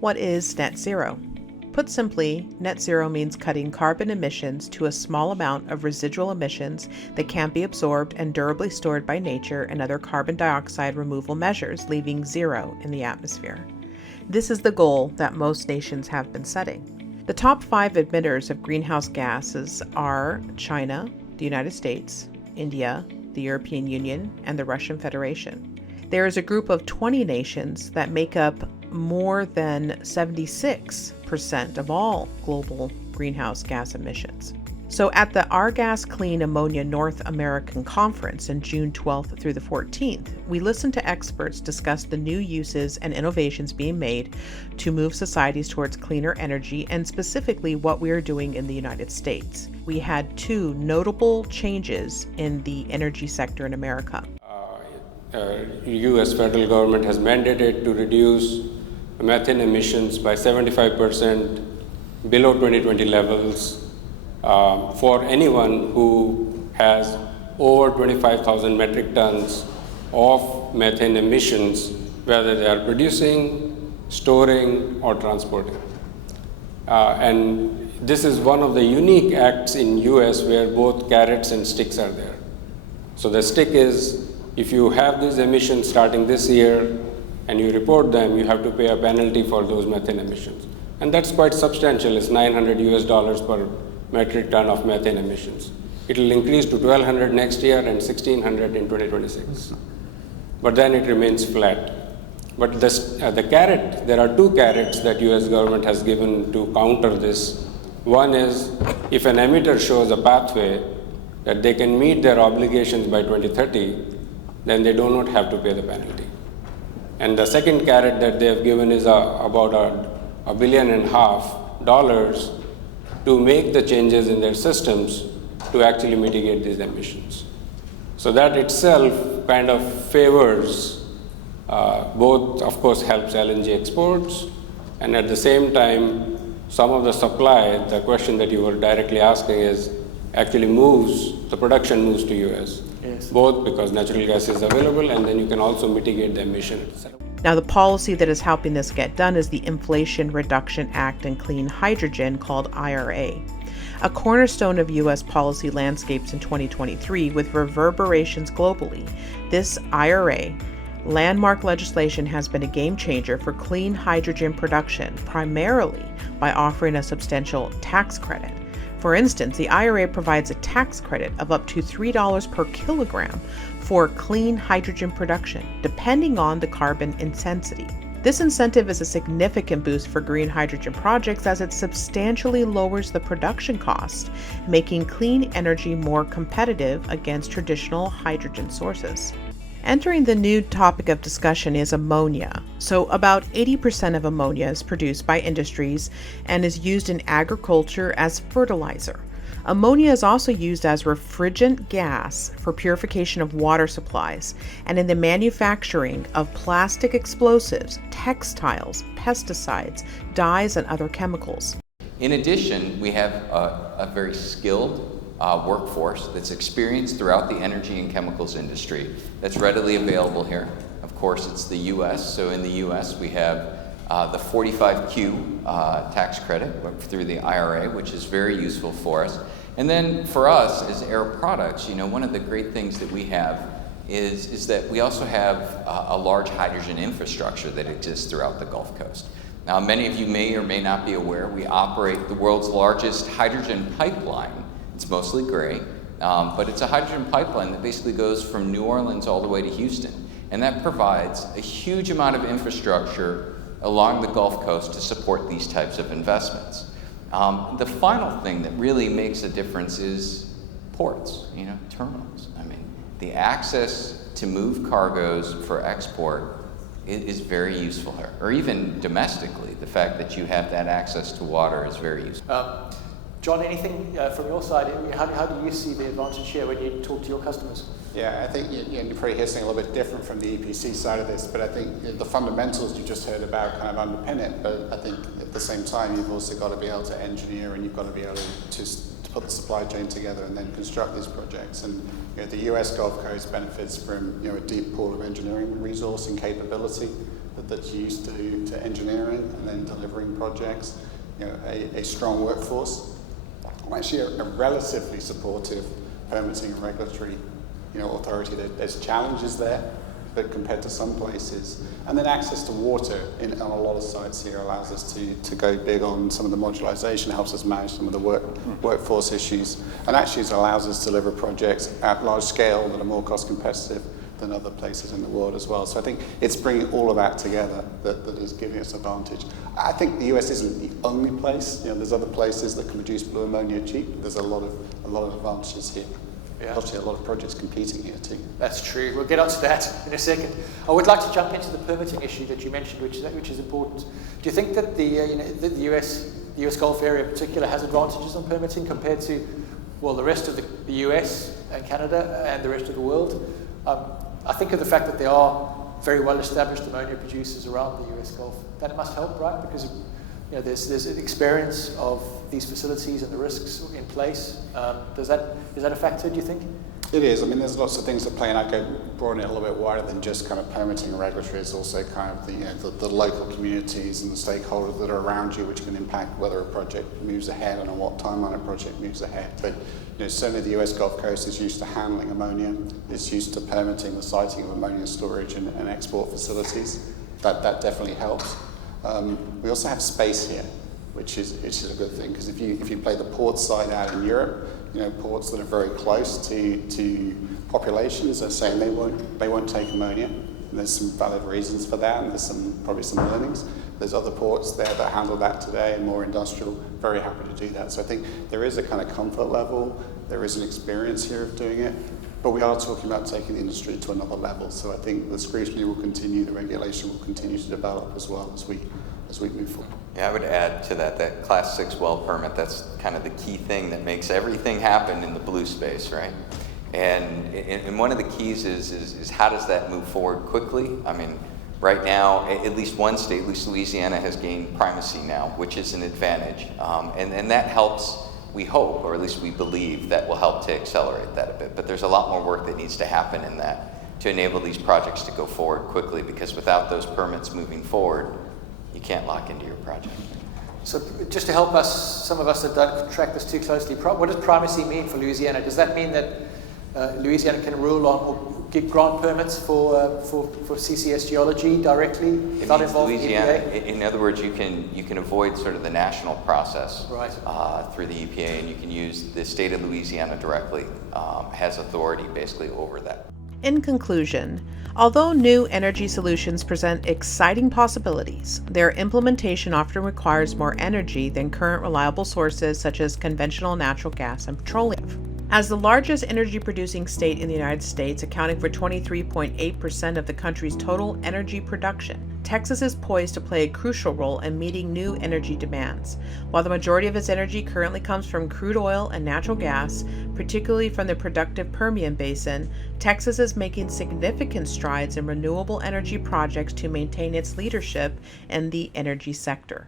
What is net zero? Put simply, net zero means cutting carbon emissions to a small amount of residual emissions that can't be absorbed and durably stored by nature and other carbon dioxide removal measures, leaving zero in the atmosphere. This is the goal that most nations have been setting. The top 5 emitters of greenhouse gases are China, the United States, India, the European Union, and the Russian Federation. There is a group of 20 nations that make up more than 76% of all global greenhouse gas emissions. So at the Argas Clean Ammonia North American Conference in June 12th through the 14th, we listened to experts discuss the new uses and innovations being made to move societies towards cleaner energy and specifically what we are doing in the United States. We had 2 notable changes in the energy sector in America. U.S. federal government has mandated to reduce methane emissions by 75% below 2020 levels for anyone who has over 25,000 metric tons of methane emissions, whether they are producing, storing, or transporting. And this is one of the unique acts in US where both carrots and sticks are there. So the stick is, if you have these emissions starting this year and you report them, you have to pay a penalty for those methane emissions. And that's quite substantial. It's $900 per metric ton of methane emissions. It will increase to $1,200 next year and $1,600 in 2026. But then it remains flat. But the carrot, there are 2 carrots that US government has given to counter this. One is, if an emitter shows a pathway that they can meet their obligations by 2030, then they do not have to pay the penalty. And the second carrot that they have given is about $1.5 billion to make the changes in their systems to actually mitigate these emissions. So that itself kind of favors both, of course, helps LNG exports, and at the same time, some of the supply, the question that you were directly asking is, actually the production moves to US. Yes. Both because natural gas is available and then you can also mitigate the emissions. Now, the policy that is helping this get done is the Inflation Reduction Act and Clean Hydrogen, called IRA, a cornerstone of U.S. policy landscapes in 2023 with reverberations globally. This IRA landmark legislation has been a game changer for clean hydrogen production, primarily by offering a substantial tax credit. For instance, the IRA provides a tax credit of up to $3 per kilogram for clean hydrogen production, depending on the carbon intensity. This incentive is a significant boost for green hydrogen projects as it substantially lowers the production cost, making clean energy more competitive against traditional hydrogen sources. Entering the new topic of discussion is ammonia. So about 80% of ammonia is produced by industries and is used in agriculture as fertilizer. Ammonia is also used as refrigerant gas for purification of water supplies and in the manufacturing of plastic explosives, textiles, pesticides, dyes, and other chemicals. In addition, we have a very skilled workforce that's experienced throughout the energy and chemicals industry that's readily available here. Of course, it's the US, so in the US we have the 45Q tax credit through the IRA, which is very useful for us. And then for us as Air Products, one of the great things that we have is that we also have a large hydrogen infrastructure that exists throughout the Gulf Coast. Now, many of you may or may not be aware, we operate the world's largest hydrogen pipeline. It's mostly gray, but it's a hydrogen pipeline that basically goes from New Orleans all the way to Houston. And that provides a huge amount of infrastructure along the Gulf Coast to support these types of investments. The final thing that really makes a difference is ports, terminals. I mean, the access to move cargoes for export is very useful here, or even domestically, the fact that you have that access to water is very useful. John, anything from your side? How do you see the advantage here when you talk to your customers? Yeah, I think you're probably hear something a little bit different from the EPC side of this, but I think the fundamentals you just heard about kind of underpin it, but I think at the same time you've also got to be able to engineer and you've got to be able to put the supply chain together and then construct these projects. And the US Gulf Coast benefits from a deep pool of engineering resource and capability. that's used to engineering and then delivering projects, a strong workforce, and actually a relatively supportive permitting and regulatory authority. There's challenges there, but compared to some places. And then access to water on a lot of sites here allows us to go big on some of the modularization, helps us manage some of the workforce issues, and actually it allows us to deliver projects at large scale that are more cost competitive than other places in the world as well. So I think it's bringing all of that together that is giving us advantage. I think the US isn't the only place. There's other places that can produce blue ammonia cheap. There's a lot of advantages here. Yeah. Obviously, a lot of projects competing here too. That's true. We'll get onto that in a second. I would like to jump into the permitting issue that you mentioned, which is important. Do you think that the US Gulf area in particular has advantages on permitting compared to, the rest of the US and Canada and the rest of the world? I think of the fact that there are very well-established ammonia producers around the US Gulf. That must help, right? Because there's an experience of these facilities and the risks in place. Is that a factor, do you think? It is. I mean, there's lots of things that play, and I go broaden it a little bit wider than just kind of permitting and regulatory. It's also kind of the local communities and the stakeholders that are around you, which can impact whether a project moves ahead and on what timeline a project moves ahead. But certainly the US Gulf Coast is used to handling ammonia. It's used to permitting the siting of ammonia storage and export facilities. That definitely helps. We also have space here, which is a good thing, because if you play the port side out in Europe, ports that are very close to populations are saying they won't take ammonia. And there's some valid reasons for that, and there's probably some learnings. There's other ports there that handle that today, and more industrial, very happy to do that. So I think there is a kind of comfort level, there is an experience here of doing it, but we are talking about taking the industry to another level. So I think the scrutiny will continue, the regulation will continue to develop as well as we move forward. Yeah, I would add to that Class 6 well permit, that's kind of the key thing that makes everything happen in the blue space, right? And one of the keys is how does that move forward quickly? I mean, right now, at least one state, at least Louisiana, has gained primacy now, which is an advantage. And that helps, we hope, or at least we believe, that will help to accelerate that a bit. But there's a lot more work that needs to happen in that to enable these projects to go forward quickly, because without those permits moving forward, you can't lock into your project. So just to help us, some of us that don't track this too closely, what does primacy mean for Louisiana? Does that mean that Louisiana can rule on or grant permits for CCS geology directly without involving Louisiana, EPA? in other words, you can avoid sort of the national process Right. Through the EPA, and you can use the state of Louisiana directly, has authority basically over that. In conclusion, although new energy solutions present exciting possibilities, their implementation often requires more energy than current reliable sources such as conventional natural gas and petroleum. As the largest energy-producing state in the United States, accounting for 23.8% of the country's total energy production, Texas is poised to play a crucial role in meeting new energy demands. While the majority of its energy currently comes from crude oil and natural gas, particularly from the productive Permian Basin, Texas is making significant strides in renewable energy projects to maintain its leadership in the energy sector.